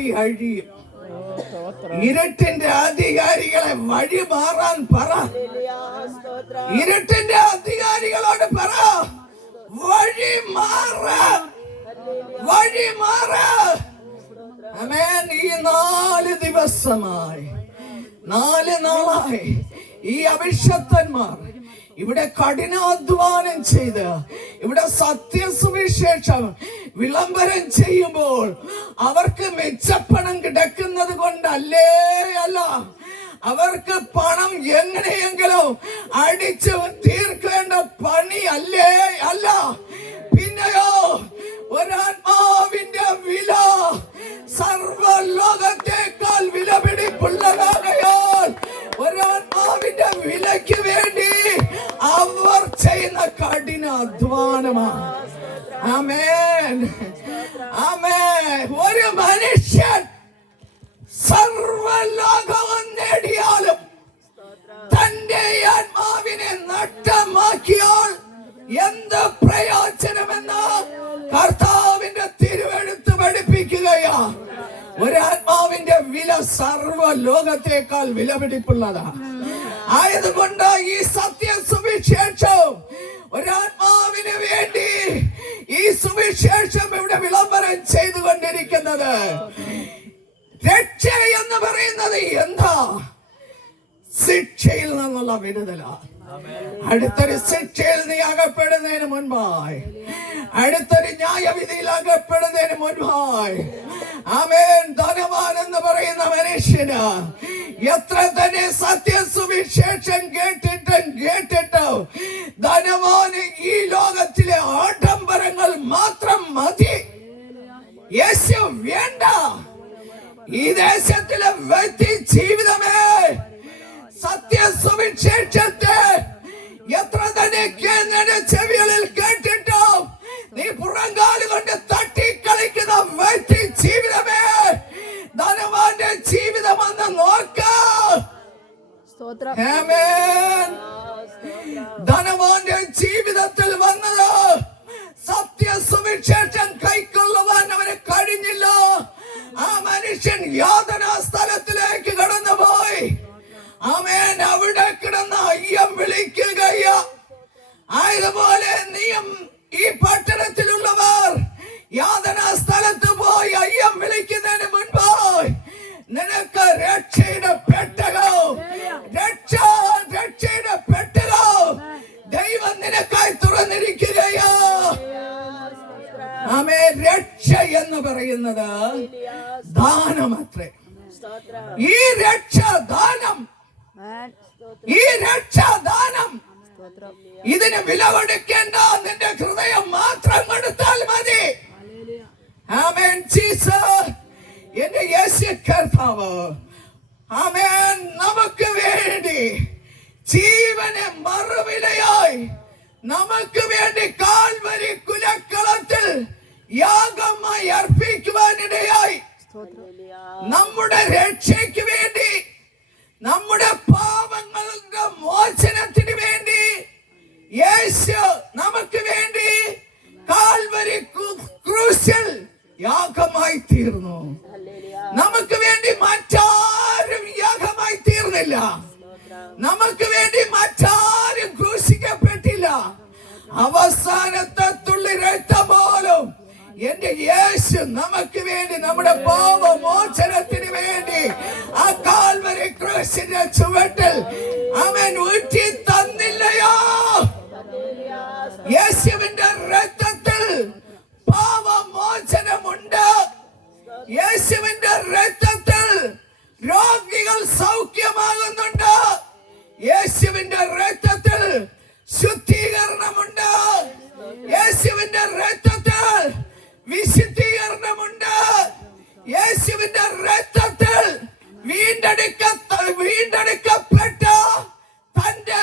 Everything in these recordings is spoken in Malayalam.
അധികാരി അഴിയും. ഇരുട്ടിന്റെ അധികാരികളെ വഴി മാറാൻ പറ. ഇരുട്ടിന്റെ അധികാരികളോട് പറ, വഴി മാറ, വഴി മാറ. ആമേൻ. ഈ 4 ദിവസമായി 4 നാളായി ഈ അഭിഷക്തന്മാർ ഇവിടെ കഠിനാധ്വാനം ചെയ്ത് ഇവിടെ സത്യസുവിശേഷം വിളംബരം ചെയ്യുമ്പോൾ അവർക്ക് മെച്ചപ്പണം കിടക്കുന്നത് കൊണ്ടല്ലേ അല്ല, അവർക്ക് പണം എങ്ങനെയെങ്കിലും അടിച്ചു തീർക്കേണ്ട പണി അല്ലേ അല്ല. പിന്നെയോ ഒരാത്മാവിന്റെ വില സർവ്വലോകത്തേക്കാൾ വിലപിടിപ്പുള്ളതാകയാൽ ഒരാത്മാവിന്റെ വിലയ്ക്ക് വേണ്ടി അവർ ചെയ്യുന്ന കഠിന അധ്വാനമാണ്. ആമേൻ, ആമേൻ. ഒരു മനുഷ്യൻ സർവ്വലോകവും നേടിയാലും തന്റെ ആത്മാവിനെ നഷ്ടമാക്കിയാൽ എന്ത് പ്രയോജനമെന്ന് കർത്താവിന്റെ തിരുവെഴുത്ത് പഠിപ്പിക്കുകയാ. ഒരാത്മാവിന്റെ വില സർവ്വലോകത്തേക്കാൾ വിലപിടിപ്പുള്ളതാണ്. ആയതുകൊണ്ട് ഈ സത്യസുവിശേഷം ഒരാത്മാവിന് വേണ്ടി ഈ സുവിശേഷം ഇവിടെ വിളംബരം ചെയ്തുകൊണ്ടിരിക്കുന്നത്. രക്ഷ എന്ന് പറയുന്നത് എന്താ? ശിക്ഷയിൽ നിന്നുള്ള വിടുതലാണ്. അടുത്തൊരു ശിക്ഷയിൽ നീ അകപ്പെടുന്നതിന് മുൻപായി, അടുത്തൊരു ന്യായവിധിയിൽ അകപ്പെടുന്നതിന് മുൻപായി, ആമേൻ, ധനവാൻ എന്ന് പറയുന്ന മനുഷ്യന് എത്ര തന്നെ സത്യസുവിശേഷം കേട്ടിട്ട് ധനവാന് ഈ ലോകത്തിലെ ആഡംബരങ്ങൾ മാത്രം മതി. യേശു വേണ്ട. ഈ ദേശത്തിലെ വ്യക്തി ജീവിതമേ സത്യസുവിശേഷത്തെ എത്ര തന്നെ ചെവികളിൽ കേട്ടിട്ടോ നീ പുറങ്കാല് കൊണ്ട് തട്ടിക്കളിക്കുന്ന വ്യക്തി ജീവിതമേ, ധനവാന്റെ ജീവിതമെന്ന് നോക്ക. ധനവാന്റെ ജീവിതത്തിൽ വന്നത് സത്യസുവിശേഷം കൈക്കൊള്ളുവാൻ അവന് കഴിഞ്ഞില്ല. ആ മനുഷ്യൻ യാതനാ സ്ഥലത്തിലേക്ക് കടന്നുപോയി. ആമേൻ. അവിടെ കിടന്ന് അയ്യം വിളിക്കുകയാ. ആയതുപോലെ നീയും ഈ പട്ടണത്തിലുള്ളവർ യാതനാ സ്ഥലത്ത് പോയി അയ്യം വിളിക്കുന്നതിന് മുൻപായി നിനക്ക് രക്ഷയുടെ പെട്ടകവും രക്ഷയുടെ പെട്ടകവും ദൈവം നിനക്കായി തുറന്നിരിക്കുകയാ. ആമേൻ. രക്ഷ എന്ന് പറയുന്നത് ദാനമത്രേ. ഈ രക്ഷാദാനം, ഈ രക്ഷാദാനം, ഇതിന് വില കൊടുക്കേണ്ട നിന്റെ ഹൃദയം മാത്രം കൊടുത്താൽ മതി. ആമേൻ. ജീസസ് എന്റെ യേശു കർത്താവ്, ആമേൻ, നമുക്ക് വേണ്ടി ജീവനെ മറുവിലയായി നമുക്ക് വേണ്ടി കാൽവരി കുലക്കളത്തിൽ യാഗമായി അർപ്പിക്കുവാനിടയായി നമ്മുടെ രക്ഷയ്ക്ക് വേണ്ടി, നമ്മുടെ പാപങ്ങളുടെ മോചനത്തിന് വേണ്ടി യേശു നമുക്ക് വേണ്ടി കാൽവരി ക്രൂശിൽ യാഗമായി തീർന്നു. നമുക്ക് വേണ്ടി മറ്റാരും യാഗമായി തീർന്നില്ല. നമുക്ക് വേണ്ടി മറ്റാരും ക്രൂശിക്കപ്പെട്ടില്ല. അവസാനത്തെ തുള്ളി രക്തം പോലും എന്റെ യേശു നമുക്ക് വേണ്ടി, നമ്മുടെ പാപമോചനത്തിന് വേണ്ടി ആ കാൽവരി ക്രൂശിന്റെ ചുവട്ടിൽ അവൻ ഊറ്റി തന്നില്ലയോ? യേശുവിന്റെ രക്തത്തിൽ പാപമോചനമുണ്ട്. യേശുവിന്റെ രക്തത്തിൽ രോഗികൾ സൗഖ്യമാകുന്നുണ്ട്. യേശുവിന്റെ രക്തത്തിൽ ശുദ്ധീകരണമുണ്ട്. യേശുവിന്റെ രക്തത്തിൽ വിശുദ്ധീകരണമുണ്ട്. യേശുവിന്റെ രക്തത്തിൽ വീണ്ടെടുക്കപ്പെട്ട തന്റെ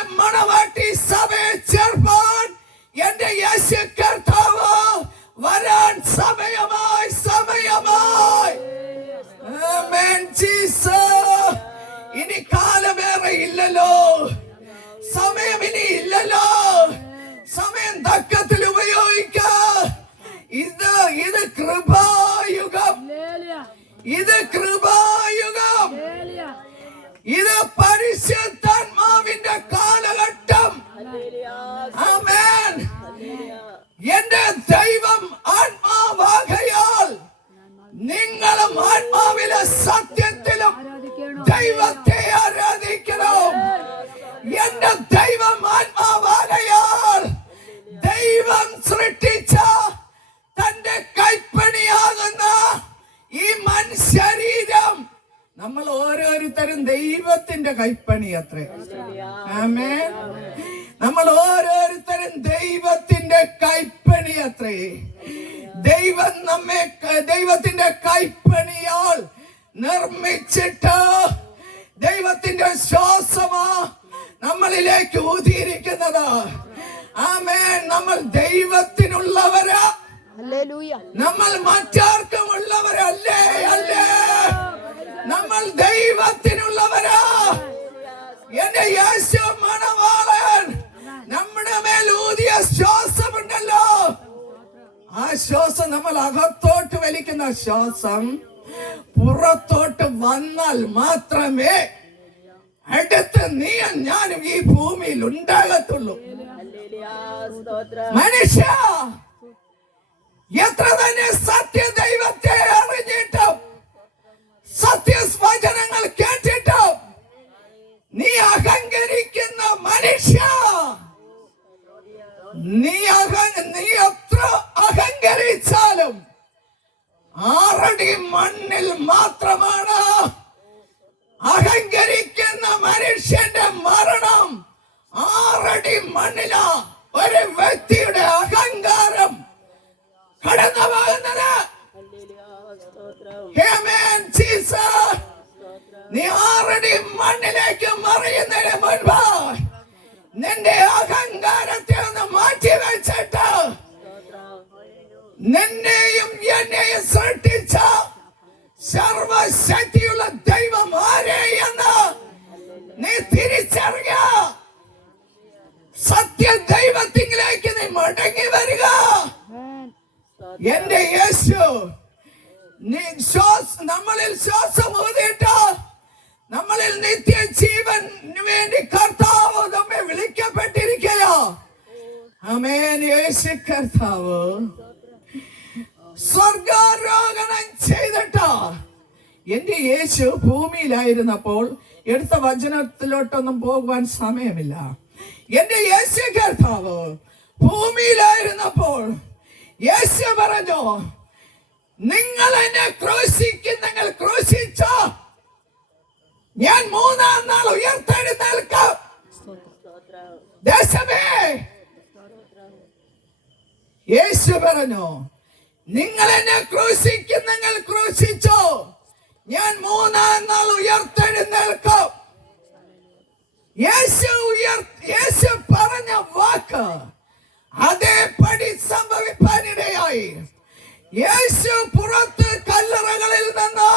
എന്റെ ദൈവം ആത്മാവാകയാൽ നിങ്ങളും ആത്മാവിലെ സത്യത്തിലും ദൈവത്തെ ആരാധിക്കണം. എന്റെ ദൈവം ആത്മാവാകയാൽ ദൈവം സൃഷ്ടിച്ച തന്റെ കൈപ്പണിയാകുന്ന ഈ മനുഷ്യരീരം നമ്മൾ ഓരോരുത്തരും ദൈവത്തിന്റെ കൈപ്പണി അത്രേ. ആമേൻ. നമ്മൾ ഓരോരുത്തരും ദൈവത്തിന്റെ കൈപ്പണി അത്രേ. ദൈവം നമ്മെ ദൈവത്തിന്റെ കൈപ്പണിയാൽ നിർമ്മിച്ചിട്ട് ദൈവത്തിന്റെ ശ്വാസമാ നമ്മളിലേക്ക് ഊതിയിരിക്കുന്നത്. ആമേൻ. നമ്മൾ ദൈവത്തിനുള്ളവരാ, നമ്മൾ മറ്റാർക്കും ഉള്ളവരല്ലേ? അല്ലേ, നമ്മൾ ദൈവത്തിനുള്ളവരാ. എന്റെ യേശു മണവാളൻ നമ്മുടെ മേൽ ഊതിയ ശ്വാസമുണ്ടല്ലോ, ആ ശ്വാസം നമ്മൾ അകത്തോട്ട് വലിക്കുന്ന ശ്വാസം പുറത്തോട്ട് വന്നാൽ മാത്രമേ അടുത്ത് നീയും ഞാനും ഈ ഭൂമിയിൽ ഉണ്ടാകത്തുള്ളൂ. മനുഷ്യ എത്ര തന്നെ സത്യ ദൈവത്തെ അറിഞ്ഞിട്ടും സത്യവചനങ്ങൾ കേട്ടിട്ടും നീ അഹങ്കരിക്കുന്ന മനുഷ്യ, നീ എത്ര അഹങ്കരിച്ചാലും 6 അടി മണ്ണിൽ മാത്രമാണ് അഹങ്കരിക്കുന്ന മനുഷ്യന്റെ മരണം. 6 അടി മണ്ണിലാ ഒരു വ്യക്തിയുടെ അഹങ്കാരം കടന്നു പോകുന്നത്. നീ 6 അടി മണ്ണിലേക്ക് മറിയുന്നതിന് മുൻപ് നിന്റെ അഹങ്കാരത്തെ ഒന്ന് മാറ്റി വെച്ചിട്ട് നിന്നെയും എന്നെയും സൃഷ്ടിച്ച സർവശക്തിയുള്ള ദൈവം ആരെ എന്ന് നീ തിരിച്ചറിയ. സത്യ ദൈവത്തിലേക്ക് നീ മടങ്ങി വരിക. എന്റെ യേശു നമ്മളിൽ ശ്വാസം ഊതിയിട്ട് നമ്മളിൽ നിത്യജീവന് വേണ്ടി കർത്താവ് നമ്മെ വിളിക്കപ്പെട്ടിരിക്കയോ. ആമേൻ. യേശു കർത്താവ് സ്വർഗാരോഹണം ചെയ്തിട്ട് എന്റെ യേശു ഭൂമിയിലായിരുന്നപ്പോൾ, എടുത്ത വചനത്തിലോട്ടൊന്നും പോകുവാൻ സമയമില്ല, എന്റെ യേശു കർത്താവ് ഭൂമിയിലായിരുന്നപ്പോൾ യേശു പറഞ്ഞു, നിങ്ങൾ എന്നെ ക്രൂശിക്കുന്നെങ്കിൽ ക്രൂശിച്ചോ, ഞാൻ 3-ാം നാൾ ഉയർത്തെഴുന്നേൽക്കാം. ദേശമേ, യേശു പറഞ്ഞു, നിങ്ങൾ എന്നെ ക്രൂശിക്കുന്നെങ്കിൽ ക്രൂശിച്ചോ, ഞാൻ 3-ാം നാൾ ഉയർത്തെഴുന്നേൽക്കാം. യേശു പറഞ്ഞ വാക്ക് അതേപടി സംഭവിക്കാനിടയായി. യേശു പുറത്ത് കല്ലറകളിൽ നിന്ന്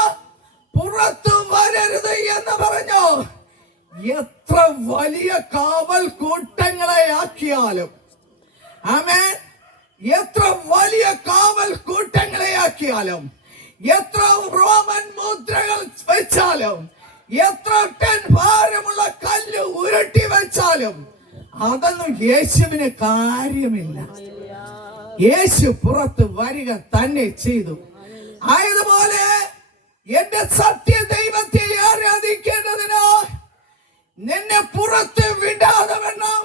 പുറത്തു വരരുത് എന്ന് പറഞ്ഞു. എത്ര വലിയ കാവൽ കൂട്ടങ്ങളെ ആക്കിയാലും, ആമേൻ, എത്ര വലിയ കാവൽ കൂട്ടങ്ങളെ ആക്കിയാലും, എത്ര റോമൻ മുദ്രകൾ വെച്ചാലും, എത്ര ടൺ ഭാരമുള്ള കല്ല് ഉരുട്ടി വെച്ചാലും അതൊന്നും യേശുവിന് കാര്യമില്ല. യേശു പുറത്ത് വരിക തന്നെ ചെയ്തു. ആയതുപോലെ എന്റെ സത്യ ദൈവത്തെ ആരാധിക്കേണ്ടതിന് നിന്നെ പുറത്ത് വിടാതെ വേണം.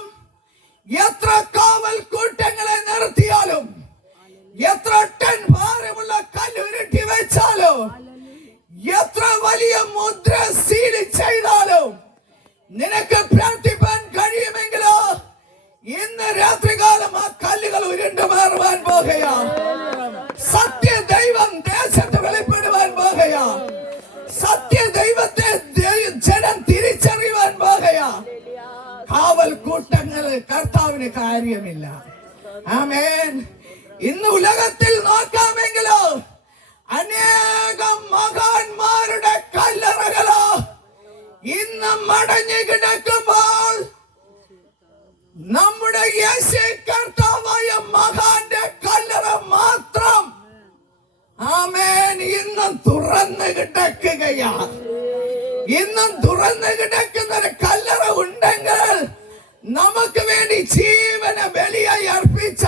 എത്ര കാവൽ കൂട്ടങ്ങളെ നിർത്തിയാലും, എത്ര ടൺ ഭാരമുള്ള കല്ലുരുട്ടി വെച്ചാലും, എത്ര വലിയ മുദ്ര സീൽ ചെയ്താലും നിനക്ക് പ്രാർത്ഥിപ്പാൻ കഴിയുമെങ്കിലോ ഇന്ന് രാത്രികാലം ആ കല്ലുകൾ ഉരുണ്ടു മാറുവാൻ പോകുകയാ. സത്യ ദൈവം ദേശത്ത് വെളിപ്പെടുവാൻ പോകുകയാ. സത്യ ദൈവത്തെ ജനം തിരിച്ചറിയുവാൻ പോകുകയാ. കാവൽ കൂട്ടങ്ങൾ കർത്താവിന് കാര്യമില്ല. ആമേൻ. ഇന്ന് ഉലകത്തിൽ നോക്കാമെങ്കിലോ അനേകം മഹാന്മാരുടെ കല്ലറകളോ ഇന്ന് മടങ്ങി കിടക്കുമ്പോൾ നമ്മുടെ യേശു കർത്താവായ മഹാന്റെ കല്ലറ മാത്രം, ആമേൻ, ഇന്നും തുറന്നു കിടക്കുകയാ. ഇന്നും തുറന്നു കിടക്കുന്ന ഒരു കല്ലറ ഉണ്ടെങ്കിൽ നമുക്ക് വേണ്ടി ജീവനെ ബലിയായി അർപ്പിച്ച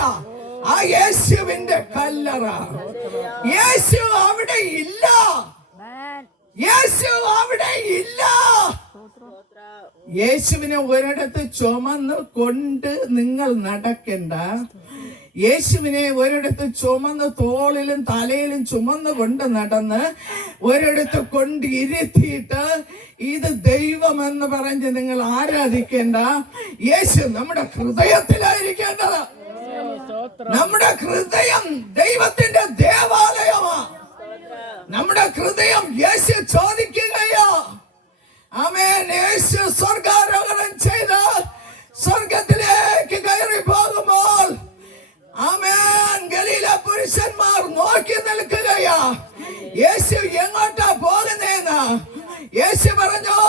ആ യേശുവിന്റെ കല്ലറ. യേശു അവിടെ ഇല്ല. യേശു അവിടെ ഇല്ല. യേശുവിനെ ഒരിടത്ത് ചുമന്ന് കൊണ്ട് നിങ്ങൾ നടക്കണ്ട. യേശുവിനെ ഒരിടത്ത് ചുമന്ന് തോളിലും തലയിലും ചുമന്ന് കൊണ്ട് നടന്ന് ഒരിടത്ത് കൊണ്ട് ഇരുത്തിയിട്ട് ഇത് ദൈവമെന്ന് പറഞ്ഞ് നിങ്ങൾ ആരാധിക്കേണ്ട. യേശു നമ്മുടെ ഹൃദയത്തിലായിരിക്കേണ്ടത്. നമ്മുടെ ഹൃദയം ദൈവത്തിന്റെ ദേവാലയമാ. നമ്മുടെ ഹൃദയം യേശു ചോദിക്കുകയോ. ആമേൻ. യേശു സ്വർഗാരോഹണം ചെയ്ത് സ്വർഗത്തിലേക്ക് കയറി പോകുമ്പോൾ ആമേൻ ഗലീല പുരുഷന്മാർ നോക്കി നിൽക്കുകയാ. യേശു എങ്ങോട്ടാ പോകുന്നേന്ന്. യേശു പറഞ്ഞു,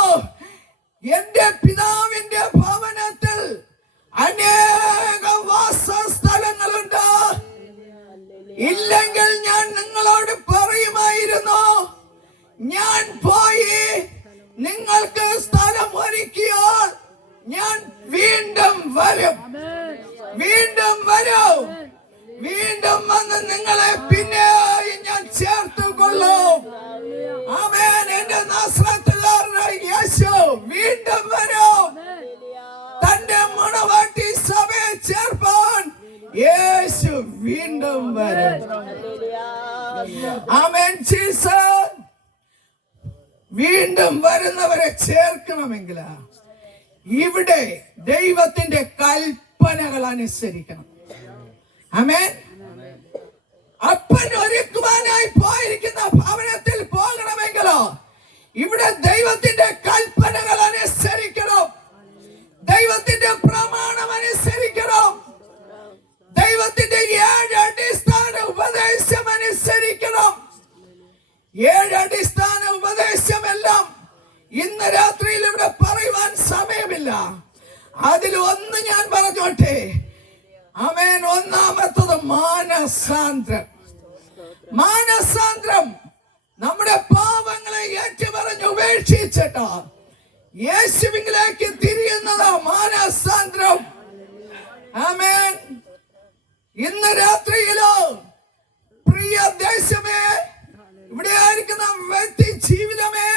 എന്റെ പിതാവിന്റെ ഭവനത്തിൽ അനേക വാസസ്ഥലങ്ങളുണ്ട്. ഇല്ലെങ്കിൽ ഞാൻ നിങ്ങളോട് പറയുമായിരുന്നു. ഞാൻ പോയി നിങ്ങൾക്ക് സ്ഥലം ഒരുക്കിയാൽ ഞാൻ വീണ്ടും വരും. വീണ്ടും വരും. വീണ്ടും വന്ന് നിങ്ങളെ പിന്നെയും ഞാൻ ചേർത്തുകൊള്ളും. ആമേൻ. എന്റെ നാസറേത്തുകാരനായ യേശു വീണ്ടും വരും. തന്റെ മണവാട്ടി സഭയെ ചേർപ്പാൻ യേശു വീണ്ടും വരും. ആമേൻ. ജീസസ് വീണ്ടും വരുന്നവരെ ചേർക്കണമെങ്കിൽ ഇവിടെ ദൈവത്തിന്റെ കൽപ്പനകൾ അനുസരിക്കണം. ആമേൻ. അപ്പൻ ഒരുക്കുവാനായി പോയിരിക്കുന്ന ഭവനത്തിൽ പോകണമെങ്കിലോ ഇവിടെ ദൈവത്തിന്റെ കൽപ്പനകൾ അനുസരിക്കണം. ദൈവത്തിന്റെ പ്രമാണം അനുസരിക്കണം. ദൈവത്തിന്റെ 7 അടിസ്ഥാന ഉപദേശം അനുസരിക്കണം. 7 അടിസ്ഥാന ഉപദേശമെല്ലാം ഇന്ന് രാത്രിയിൽ ഇവിടെ പറയുവാൻ സമയമില്ല. അതിൽ ഒന്ന് ഞാൻ പറഞ്ഞോട്ടെ. ആമേൻ. ഒന്നാമത്തത് മാനസാന്തരം. മാനസാന്തരം നമ്മുടെ പാപങ്ങളെ ഏറ്റുപറഞ്ഞ് ഉപേക്ഷിച്ചിട്ട് യേശുവിലേക്ക് തിരിയുന്നതാ മാനസാന്തരം. ആമേൻ. ഇന്ന് രാത്രിയിലോ പ്രിയ ദേശമേ, ഇവിടെ ആയിരിക്കുന്ന വ്യക്തി ജീവിതമേ,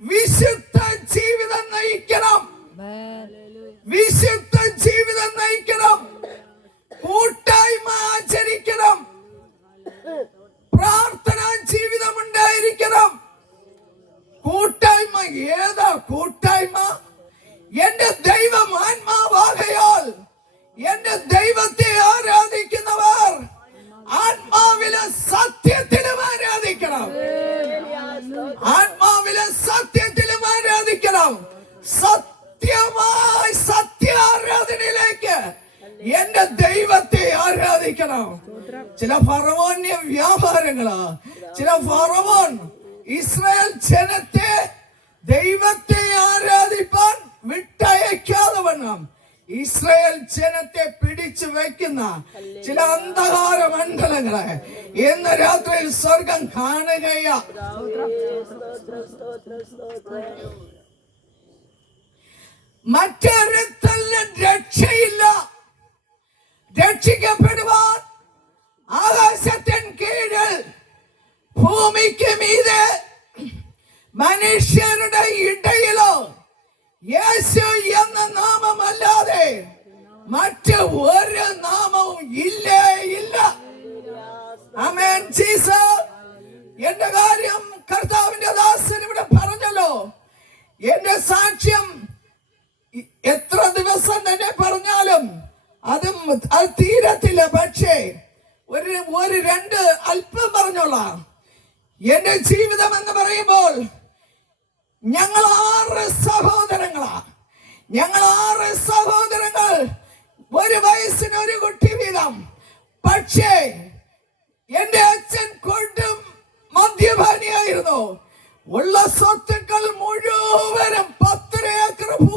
വിശുദ്ധ ജീവിതം നയിക്കണം. വിശുദ്ധ ജീവിതം നയിക്കണം. കൂട്ടായ്മ ആചരിക്കണം. പ്രാർത്ഥനാ ജീവിതം ഉണ്ടായിരിക്കണം. കൂട്ടായ്മ ഏതാ കൂട്ടായ്മ? എന്റെ ദൈവം ആത്മാവാകയാൽ എന്റെ ദൈവത്തെ ആരാധിക്കുന്നവർ ആത്മാവിലും സത്യത്തിലും ആരാധിക്കണം. ആത്മാവിലും സത്യത്തിലും ആരാധിക്കണം. സത്യമായി സത്യാരാധനയിലേക്ക് എന്റെ ദൈവത്തെ ആരാധിക്കണം. ചില ഫറവോന്യ വ്യാപാരങ്ങളാ. ചില ഫറവോൻ ഇസ്രായേൽ ജനത്തെ ദൈവത്തെ ആരാധിപ്പാൻ വിട്ടയക്കാതെ വണ്ണം ഇസ്രായേൽ ജനത്തെ പിടിച്ചു വയ്ക്കുന്ന ചില അന്ധകാര മണ്ഡലങ്ങളെ ഇന്ന് രാത്രിയിൽ സ്വർഗം കാണുകയാ. മറ്റൊരുത്തലിന് രക്ഷയില്ല. രക്ഷിക്കപ്പെടുവാൻ ആകാശത്തിന് കീഴിൽ ഭൂമിക്ക് മീതെ മനുഷ്യരുടെ ഇടയിലോ യേശു എന്ന നാമമല്ലാതെ മറ്റ് ഒരു നാമവും ഇല്ലേ ഇല്ല. ആമേൻ. ജീസസ് എന്റെ കാര്യം കർത്താവിന്റെ ദാസൻ ഇവിടെ പറഞ്ഞല്ലോ. എന്റെ സാക്ഷ്യം എത്ര ദിവസം തന്നെ പറഞ്ഞാലും അത് തീരത്തില്ല. പക്ഷേ ഒരു രണ്ട് അല്പം പറഞ്ഞോളാം. എന്റെ ജീവിതം എന്ന് പറയുമ്പോൾ ഞങ്ങൾ 6 സഹോദരങ്ങളാ. ഞങ്ങൾ 6 സഹോദരങ്ങൾ, ഒരു വയസ്സിന് ഒരു കുട്ടി വീതം. പക്ഷേ എന്റെ അച്ഛൻ കൊടും മദ്യപാനിയായിരുന്നു. ഉള്ള സ്വത്തുക്കൾ മുഴുവനും 10 ഏക്കർ ഭൂമി